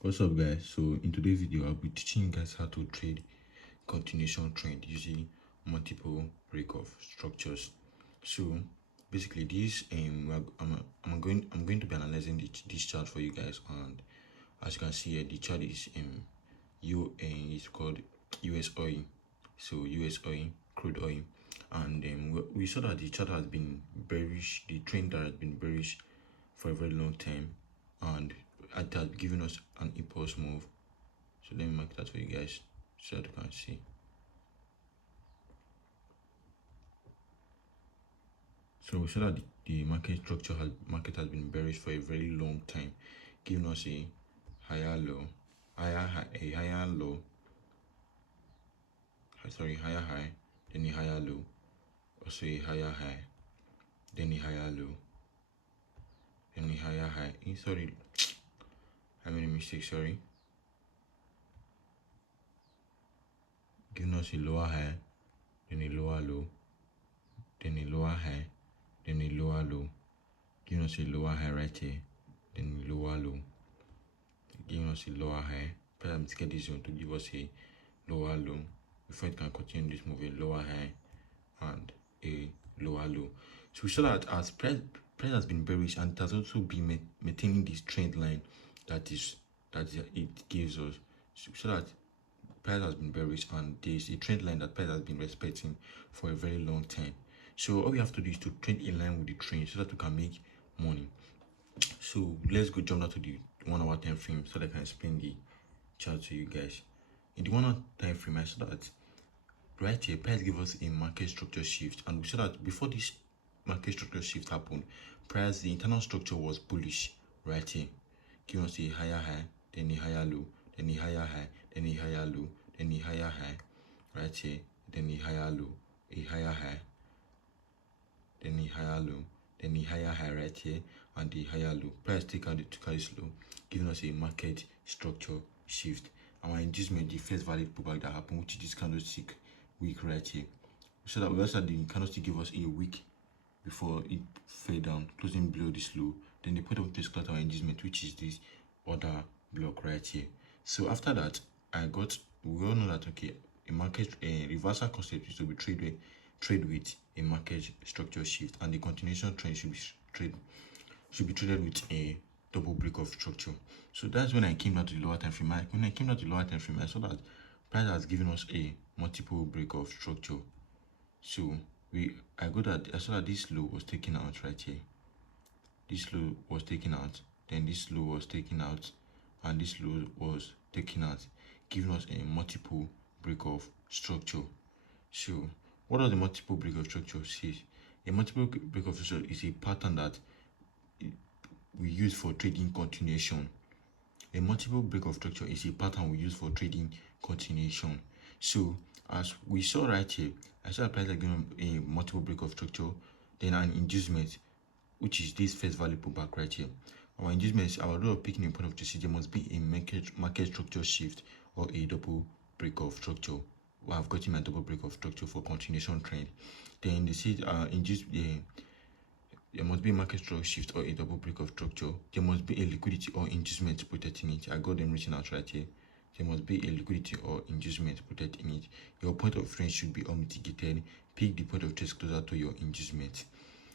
What's up, guys? So in today's video I'll be teaching you guys how to trade continuation trend using multiple break-off structures. So basically this I'm going to be analyzing this chart for you guys, and as you can see here, the chart is is called US oil. So US oil, crude oil, and we saw that the chart has been bearish. The trend that has been bearish for a very long time, and it has given us an impulse move. So let me mark that for you guys so that you can see. So we saw that the market has been bearish for a very long time, giving us a higher low, a higher low, higher high, then a higher low, also a higher high, then a higher low, then a higher high. Sorry, I made a mistake. Sorry, giving us a lower high, then a lower low, then a lower high, then a lower low, giving us a lower high right here, then a lower low, giving us a lower high. Perhaps get this one to give us a lower low before it can continue this move, a lower high and a lower low. So we saw that as price has been bearish, and it has also been maintaining this trend line that it gives us. So we saw that price has been bearish, and there's a trend line that price has been respecting for a very long time. So all we have to do is to trend in line with the trend so that we can make money. So let's go jump down to the 1 hour time frame so that I can explain the chart to you guys. In the 1 hour time frame, I saw that right here price give us a market structure shift, and we saw that before this market structure shift happened, price, the internal structure was bullish right here, giving us a higher high, then a higher low, then a higher high, then a higher low, then a higher high right here, then a higher low, a higher high, then a higher low, then a higher high right here, and a higher low. Price took out this low, giving us a market structure shift. Our inducement, the first valid pullback that happened, which is this candlestick wick right here. So that we also had the candlestick give us a wick before it fell down, closing below this low. Then the point of interest cut our inducement, which is this other block right here. So after that, we all know that okay, a reversal concept is to be trade with a market structure shift, and the continuation trend should be traded with a double break of structure. So that's when I came down to the lower time frame. When I came down to the lower time frame, I saw that price has given us a multiple break of structure. So I saw that this low was taken out right here. This low was taken out, then this low was taken out, and this low was taken out, giving us a multiple break of structure. So what does the multiple break of structure say? A multiple break of structure is a pattern that we use for trading continuation. A multiple break of structure is a pattern we use for trading continuation. So as we saw right here, I saw a price again a multiple break of structure, then an inducement, which is this first value pullback right here. Our inducement, our rule of picking a point of interest, there must be a market structure shift or a double break of structure. We have gotten my double break of structure for continuation trend. Then they say there must be a market structure shift or a double break of structure. There must be a liquidity or inducement protecting it. I got them written out right here. There must be a liquidity or inducement protecting it. Your point of reference should be unmitigated. Pick the point of interest closer to your inducement.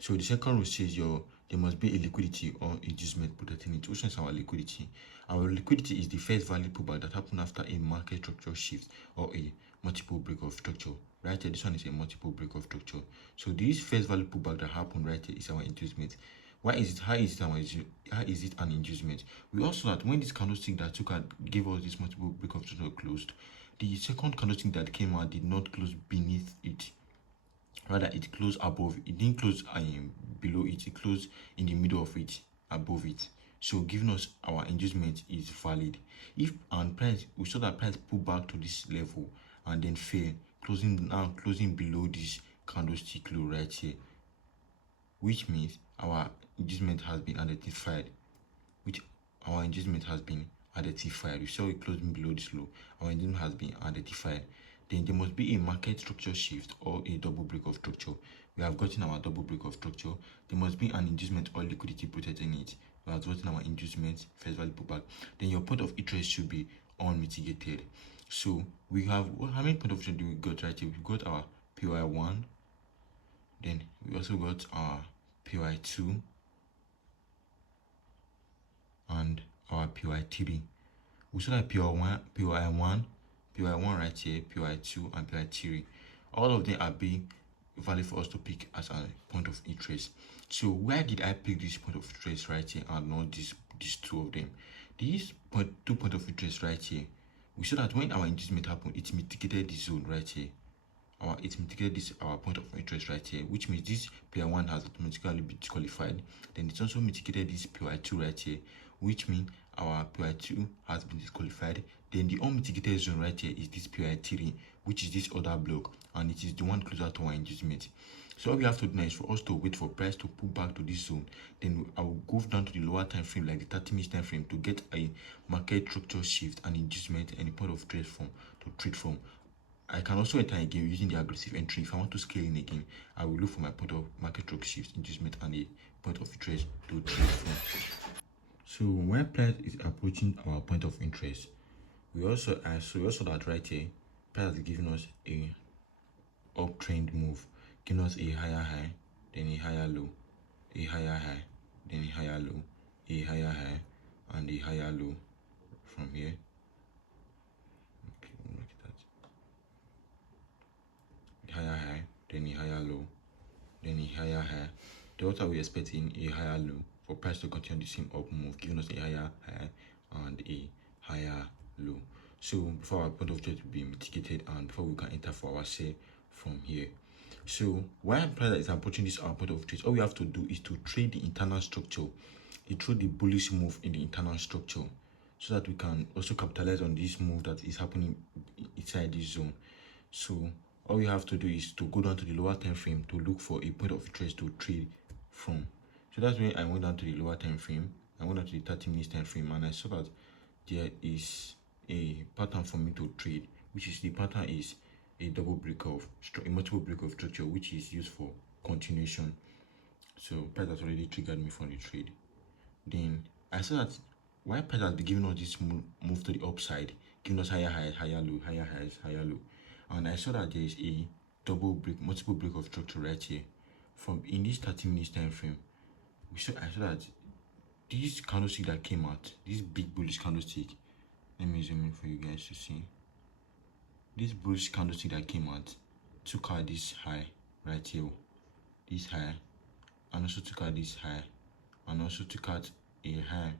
So the second rule says there must be a liquidity or inducement protecting it. Which one is our liquidity? Our liquidity is the first value pullback that happened after a market structure shift or a multiple break of structure. Right here, this one is a multiple break of structure. So this first value pullback that happened right here is our inducement. Why is it? How is it an inducement? We also that when this candlestick that gave us this multiple break of structure closed, the second candlestick that came out did not close beneath it. Rather, it closed above. It didn't close below it. It closed in the middle of it, above it. So giving us our inducement is valid. If price, we saw that price pull back to this level and then fell, closing below this candlestick low right here, which means our inducement has been identified. We saw it closing below this low. Our inducement has been identified. Then there must be a market structure shift or a double break of structure. We have gotten our double break of structure. There must be an inducement or liquidity protecting it. we are voting our inducement, first value pullback. Then your point of interest should be unmitigated. So we have, how many point of interest do we got right here? We got our POI1, then we also got our POI2 and our POI3. We saw that POI1 right here, POI2 and POI3. All of them are being valid for us to pick as a point of interest. So why did I pick this point of interest right here and not these two of them? These two point of interest right here, we saw that when our inducement happened, it mitigated the zone right here. It mitigated this our point of interest right here, which means this POI1 has automatically been disqualified. Then it's also mitigated this POI2 right here, which means our POI2 has been disqualified. Then the unmitigated zone right here is this POI3, which is this other block, and it is the one closer to our inducement. So all we have to do now is for us to wait for price to pull back to this zone. Then I will go down to the lower time frame, like the 30-minute time frame, to get a market structure shift and inducement and a point of trade from to trade from. I can also enter again using the aggressive entry. If I want to scale in again, I will look for my point of market structure shift, inducement, and a point of interest to trade from. So when price is approaching our point of interest, we also that right here, price is giving us a uptrend move, giving us a higher high, then a higher low, a higher high, then a higher low, a higher high, and a higher low from here. Okay, look at that. Higher high, then a higher low, then a higher high. The what are we expecting? A higher low for price to continue the same up move, giving us a higher high and a higher low. So before our point of trade will be mitigated and before we can enter for our sale from here. So while price is approaching this our point of trade, all we have to do is to trade the internal structure, trade the bullish move in the internal structure, so that we can also capitalize on this move that is happening inside this zone. So all we have to do is to go down to the lower time frame to look for a point of interest to trade from. So that's when I went down to the lower time frame. I went down to the 30-minute time frame, and I saw that there is a pattern for me to trade, which is the pattern is a double break of a multiple break of structure, which is used for continuation. So price has already triggered me for the trade. Then I saw that while price has been giving us this move to the upside, giving us higher highs, higher low, higher highs, higher low, and I saw that there is a multiple break of structure right here. From in this 30-minute time frame, I saw that this candlestick that came out, this big bullish candlestick, let me zoom in for you guys to see. This bullish candlestick that came out took out this high right here, this high, and also took out this high, and also took out a high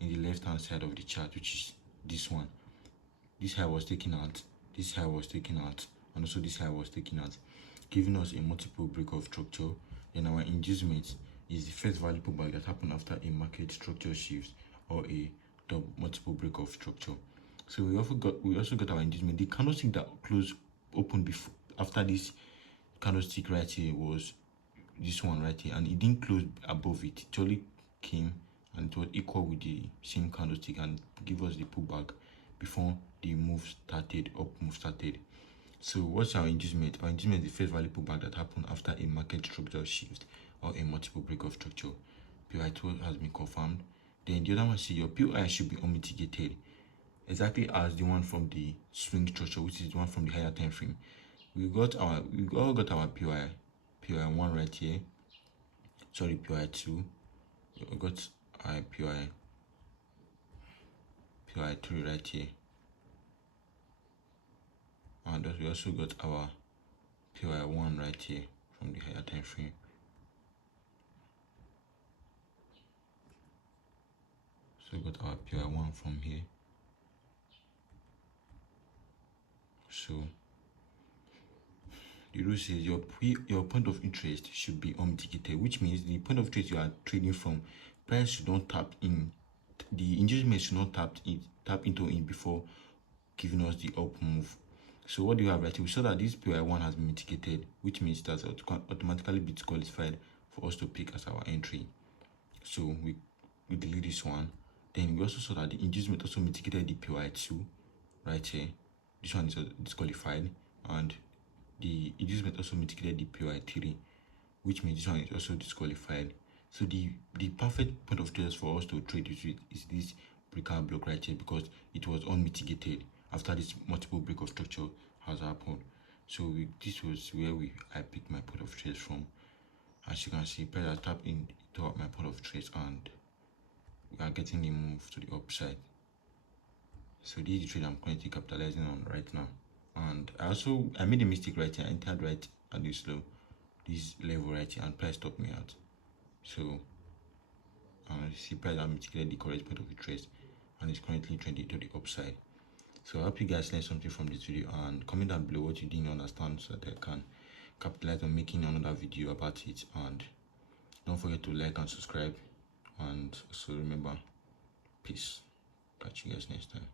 in the left hand side of the chart, which is this one. This high was taken out, this high was taken out, and also this high was taken out, giving us a multiple break of structure. Then our inducement is the first value pullback that happened after a market structure shift or a multiple break of structure. So we also got our inducement. The candlestick that closed open before after this candlestick right here was this one right here, and it didn't close above it. It only came and it was equal with the same candlestick and give us the pullback before the move started, up move started. So what's our inducement? Our inducement is the first value pullback that happened after a market structure shift or a multiple break of structure. POI2 has been confirmed. Then the other one, see, your POI should be unmitigated, exactly as the one from the swing structure, which is the one from the higher time frame. We all got our POI1 right here. Sorry, POI2. We got our POI3 right here. And we also got our POI1 right here from the higher time frame. So we got our POI1 from here. So the rule says your point of interest should be unmitigated, which means the point of interest you are trading from, price should not tap in, the inducement should not tap into it before giving us the up move. So what do you have right here? We saw that this POI1 has been mitigated, which means that automatically be disqualified for us to pick as our entry. So we delete this one. Then we also saw that the inducement also mitigated the POI2 right here. This one is disqualified, and the inducement also mitigated the POI3, which means this one is also disqualified. So the perfect point of trade for us to trade is this breakout block right here, because it was unmitigated after this multiple break of structure has happened. So this was where I picked my point of trades from. As you can see, price has tapped into my point of trades and we are getting a move to the upside. So this is the trade I'm currently capitalizing on right now. And I made a mistake right here. I entered right at this level right here, and price stopped me out. So see, price has mitigated the correct point of interest and is currently trending to the upside. So I hope you guys learned something from this video, and comment down below what you didn't understand so that I can capitalize on making another video about it. And don't forget to like and subscribe, and also remember, peace. Catch you guys next time.